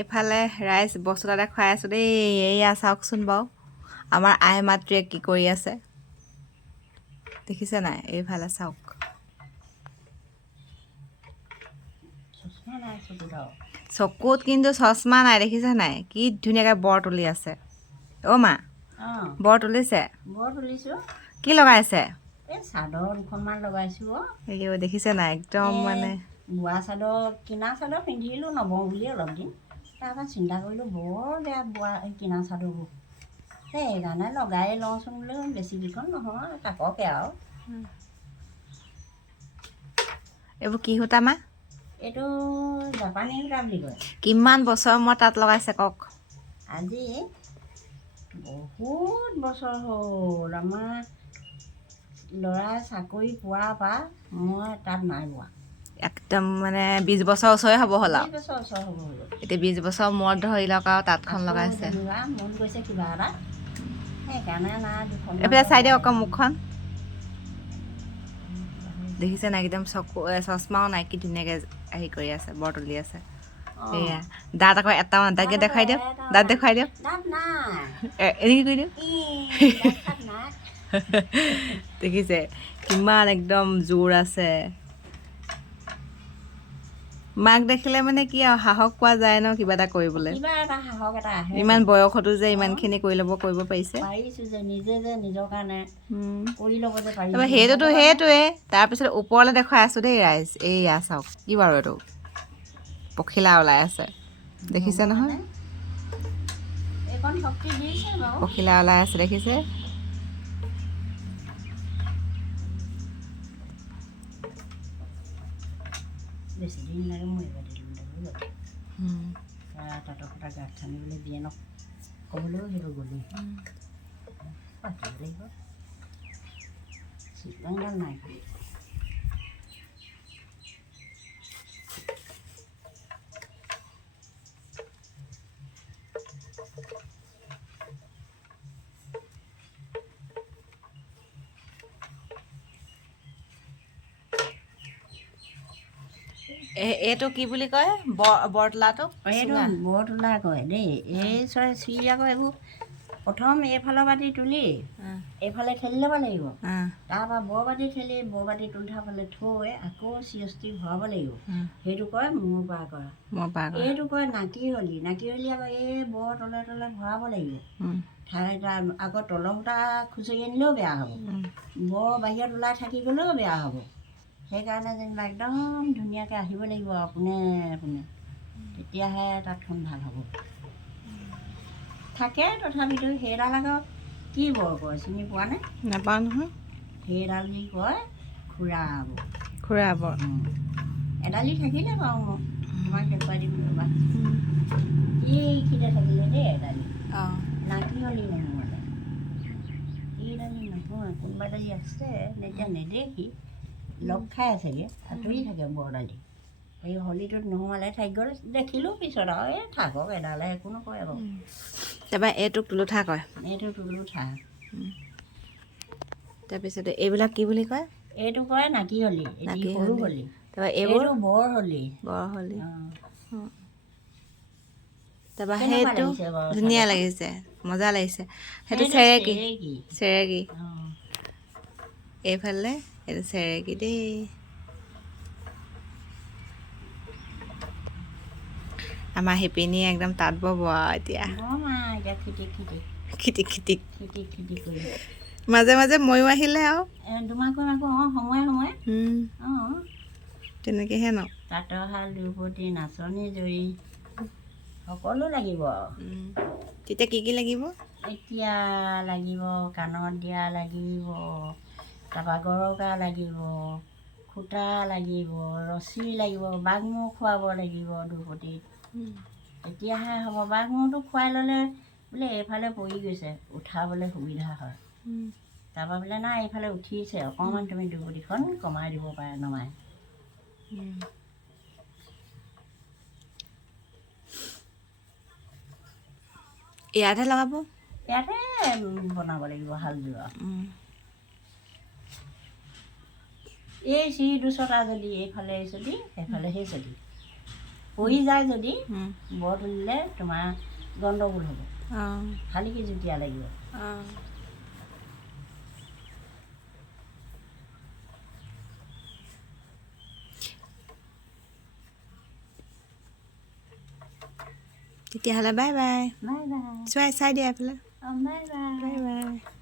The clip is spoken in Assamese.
এফালে ৰাইজ বস্তু এটা খুৱাই আছোঁ দেই। এইয়া চাওকচোন বাৰু আমাৰ আই মাতৃয়ে কি কৰি আছে দেখিছে নাই? এইফালে চাওক, চকুত কিন্তু চশমা নাই, দেখিছে নাই? কি ধুনীয়াকৈ বৰ তুলি আছে। অ' মা বৰ তুলিছে? বৰ তুলিছোঁ। কি লগাইছে? এই চাদৰ দুখনমান লগাইছোঁ। এই দেখিছে নাই? একদম মানে বোৱা চাদৰ, কিনা চাদৰ পিন্ধিলোঁ নবওঁ বুলি অলপ দিন, তাৰপৰা চিন্তা কৰিলোঁ বৰ বেয়া বোৱা কিনা চাদৰবোৰ, সেইকাৰণে লগাই লওঁচোন বোলো। বেছিকেইখন নহয়, তাককে আৰু। এইবোৰ কি সূতা মা? এইটো জাপানী সূতা বুলি কয়। কিমান বছৰ মই তাঁত লগাইছে কওক? আজি বহুত বছৰ হ'ল। আমাৰ ল'ৰাই চাকৰি পোৱাৰ পৰা মই তাত নাই বোৱা। একদম মানে 20 বছৰ ওচৰে হ'ব হ'ল আৰু। 20 বছৰ ওচৰ হ'ব হ'ল। এতিয়া 20 বছৰ মূৰত ধৰি লওক আৰু তাঁতখন লগাইছে। যেনিবা মন গৈছে কিবা এটা, সেইকাৰণে নাই দুখন। এইফালে চাই দিয়ক আকৌ মুখখন, দেখিছে নাই? একদম চকু চশমাও নাই, কি ধুনীয়াকৈ হেৰি কৰি আছে, বৰ তুলি আছে। এয়া দাঁত আকৌ এটামান, দাঁতকে দেখাই দিয়ক, দাঁত দেখুৱাই দিয়ক, এনেকৈ কৰি দিয়ক। দেখিছে কিমান একদম জোৰ আছে। মাক দেখিলে মানে কি আৰু সাহস পোৱা যায় ন কিবা এটা কৰিবলৈ। ইমান বয়সতো যে ইমানখিনি কৰিব পাৰিছে। সেইটোৱে। তাৰপিছত ওপৰলৈ দেখুৱাই আছোঁ দেই ৰাইজ। এইয়া চাওক, কি বাৰু এইটো পখিলা ওলাই আছে, দেখিছে নহয়? পখিলা ওলাই আছে, দেখিছে? বেছি দিন লাগে মৰিব দিলোঁ তাঁতৰ সূতা গাঁত খান্দিবলৈ দিয়ে ন, ক'বলৈও সেইটো গ'লেই পাতিব লাগিব। চিকনডাল নাই খালি। এইটো কি বুলি কয়? বৰতলাটো? এইটো বৰতলা কয় দেই। এই চি আকৌ এইবোৰ প্ৰথম এইফালৰ বাতি তুলি এইফালে ঠেলি ল'ব লাগিব, তাৰপৰা বৰবাতি ঠেলি বৰবাতি তুলঠাফালে থৈ আকৌ চিৰষ্টি ভৰাব লাগিব। সেইটো কয় মূৰ পাৰ কৰা। এইটো কয় নাকিহলি। নাকিহলি আকৌ এই বৰ তলে তলে ভৰাব লাগিব। আকৌ তলৰ সূতা খুচৰি আনিলেও বেয়া হ'ব, বৰ বাহিৰত ওলাই থাকি গ'লেও বেয়া হ'ব। সেইকাৰণে যেনিবা একদম ধুনীয়াকৈ আহিব লাগিব পোনে পোনে, তেতিয়াহে তাঁতখন ভাল হ'ব। থাকে তথাপিতো সেইডাল আকৌ কি বৰ কয় চিনি পোৱা নে? নাপাওঁ নহয়। সেইডাল বুলি কয় খুৰা বৰ। খুৰা বৰ এডালি থাকিলে বাৰু মই তোমাক দেখুৱাই দিম ৰ'বা। এইখিনিতে থাকিলে দেই এডালি। নাকিহলি নহয়, এইডালি নহয়, কোনোবা এডালি আছে এতিয়া নেদেখি, লগ খাই আছেগৈ, আঁতৰি থাকে বৰডালি। এই হলিটোত নোসোমালে থাকি গ'ল, দেখিলোঁ পিছত আৰু এই থাকক এডালে একো নকয় বাৰু। তাৰপৰা এইটোক তুলুঠা কয়। এইটো তুলুঠা। তাৰপিছতে এইবিলাক কি বুলি কয়? এইটো কয় নাকিহলি, এইটো সৰু হলি। তাৰপৰা এইবোৰ বৰ হলি। বৰ হলি। তাৰপৰা সেইটো ধুনীয়া লাগিছে, মজা লাগিছে। সেইটো চেৰেকী। চেৰেকী এইফালে এইটো চেৰেকী দেই। আমাৰ শিপিনী একদম তাঁত বব আৰু এতিয়া খিটিক কৰি। মাজে মাজে ময়ো আহিলে আৰু সময়ে সময়ে তেনেকৈহে ন। তাঁতৰ শাল, দুপতি, নাচনী জৰি সকলো লাগিব আৰু। তেতিয়া কি কি লাগিব? এতিয়া লাগিব কাণত দিয়া লাগিব, তাৰপৰা গৰকা লাগিব, সূতা লাগিব, ৰছী লাগিব, বাগমূৰ খুৱাব লাগিব দুপতিত, তেতিয়াহে হ'ব। বাগমূৰটো খুৱাই ল'লে বোলে এইফালে পৰি গৈছে, উঠাবলৈ সুবিধা হয়। তাৰপৰা বোলে নাই এইফালে উঠিছে, অকণমান তুমি দুপতিখন কমাই দিব পাৰে নমাই। ইয়াতহে লগাব, ইয়াতে বনাব লাগিব শালযোৰা। এই চি দুচটা যদি এইফালে এই চদি সেইফালে সেই চদি, পৰি যায় যদি বৰ তুলিলে তোমাৰ গণ্ডগোল হ'ব শালিকি জুতীয়া লাগিব তেতিয়াহ'লে বাই বাই বাই বাই চাই দিয়া এইফালে বাই বাই বাই বাই